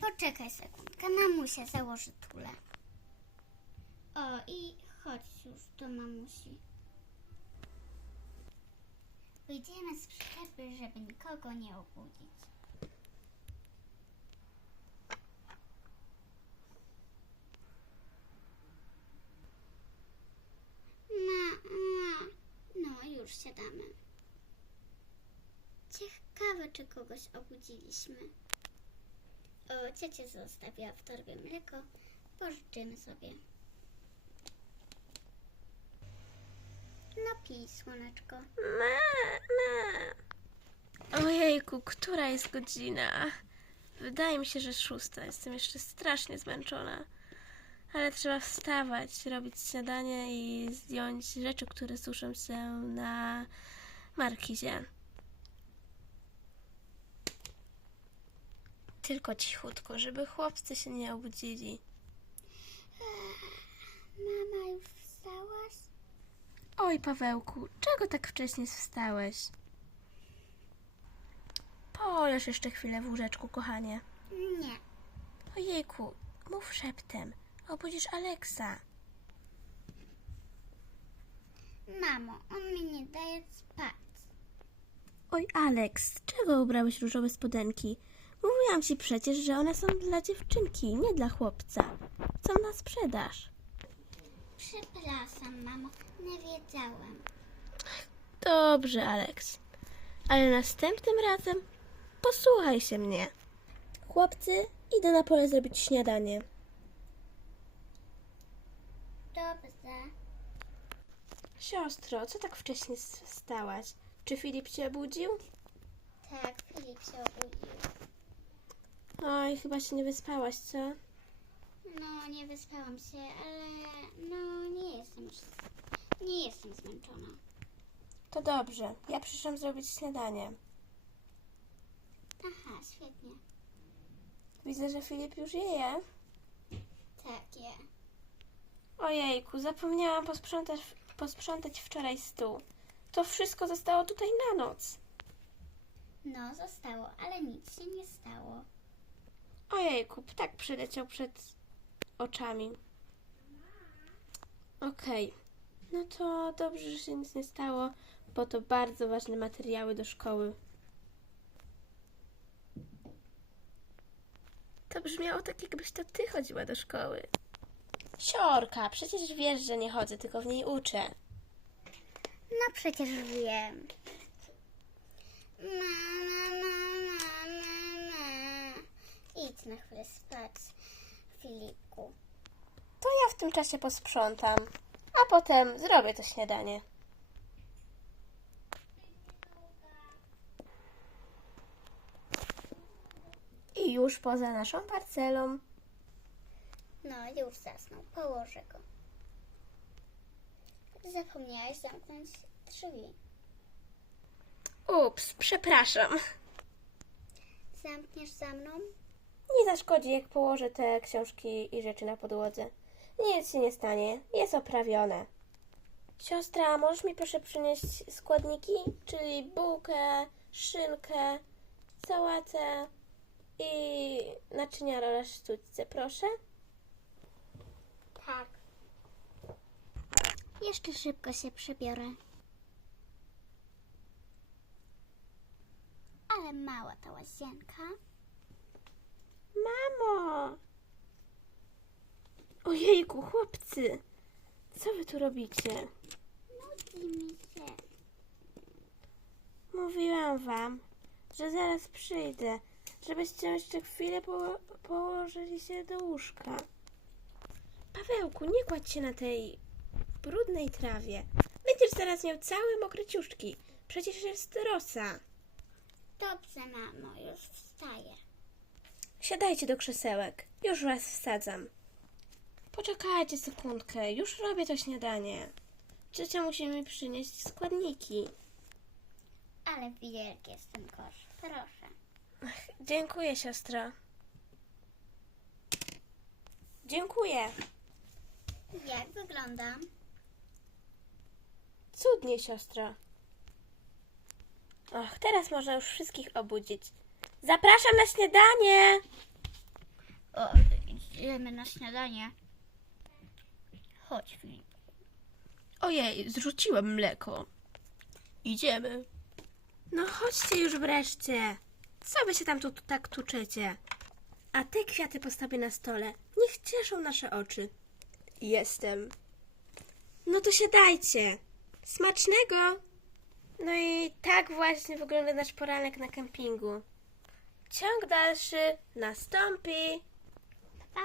Poczekaj sekundkę, mamusia założy tulę. O, i chodź już do mamusi. Wyjdziemy z przyczepy, żeby nikogo nie obudzić. Ma, ma. No, już siadamy. Ciekawe, czy kogoś obudziliśmy. O, ciocia zostawiła w torbie mleko. Pożyczymy sobie. No pij, słoneczko. Ma, ma. Ojejku, która jest godzina? Wydaje mi się, że szósta. Jestem jeszcze strasznie zmęczona. Ale trzeba wstawać, robić śniadanie i zdjąć rzeczy, które suszą się na markizie. Tylko cichutko, żeby chłopcy się nie obudzili. Mama, już wstałaś? Oj, Pawełku, czego tak wcześnie wstałeś? Poleż jeszcze chwilę w łóżeczku, kochanie. Nie. Ojejku, mów szeptem. Obudzisz Aleksa. Mamo, on mi nie daje spać. Oj, Aleks, czego ubrałeś różowe spodenki? Mówiłam ci przecież, że one są dla dziewczynki, nie dla chłopca. Co na sprzedaż? Przepraszam, mamo, nie wiedziałem. Dobrze, Aleks. Ale następnym razem posłuchaj się mnie. Chłopcy, idę na pole zrobić śniadanie. Dobrze. Siostro, co tak wcześnie wstałaś? Czy Filip cię budził? Tak, Filip się obudził. Oj, chyba się nie wyspałaś, co? No, nie wyspałam się, ale no nie jestem już, nie jestem zmęczona. To dobrze. Ja przyszłam zrobić śniadanie. Aha, świetnie. Widzę, że Filip już je je. Tak, je. Ojejku, zapomniałam posprzątać, posprzątać wczoraj stół. To wszystko zostało tutaj na noc. No, zostało, ale nic się nie stało. Ojejku, ptak przyleciał przed oczami. Okej. No to dobrze, że się nic nie stało, bo to bardzo ważne materiały do szkoły. To brzmiało tak, jakbyś to ty chodziła do szkoły. Siorka, przecież wiesz, że nie chodzę, tylko w niej uczę. No przecież wiem. Mama, mama. Idź na chwilę spać, Filipku. To ja w tym czasie posprzątam, a potem zrobię to śniadanie. I już poza naszą parcelą. No, już zasnął. Położę go. Zapomniałeś zamknąć drzwi. Ups, przepraszam. Zamkniesz za mną? Nie zaszkodzi, jak położę te książki i rzeczy na podłodze. Nic się nie stanie, jest oprawione. Siostra, możesz mi proszę przynieść składniki, czyli bułkę, szynkę, sałatę i naczynia rola sztućce, proszę? Tak. Jeszcze szybko się przebiorę. Ale mała ta łazienka. Mamo! Ojejku, chłopcy! Co wy tu robicie? Nudzi mi się. Mówiłam wam, że zaraz przyjdę, żebyście jeszcze chwilę po położyli się do łóżka. Pawełku, nie kładź się na tej brudnej trawie. Będziesz zaraz miał całe mokre ciuszki. Przecież jest rosa. Dobrze, mamo, już. Siadajcie do krzesełek. Już was wsadzam. Poczekajcie sekundkę. Już robię to śniadanie. Ciocia musi mi przynieść składniki. Ale wielki jest ten kosz. Proszę. Dziękuję, siostro. Dziękuję. Jak wyglądam? Cudnie, siostro. Och, teraz można już wszystkich obudzić. Zapraszam na śniadanie! O, idziemy na śniadanie. Chodź, Filip. Ojej, zrzuciłem mleko. Idziemy. No chodźcie już wreszcie. Co wy się tam tu tak tuczecie? A te kwiaty postawię na stole. Niech cieszą nasze oczy. Jestem. No to siadajcie. Smacznego. No i tak właśnie wygląda nasz poranek na kempingu. Ciąg dalszy nastąpi. Pa!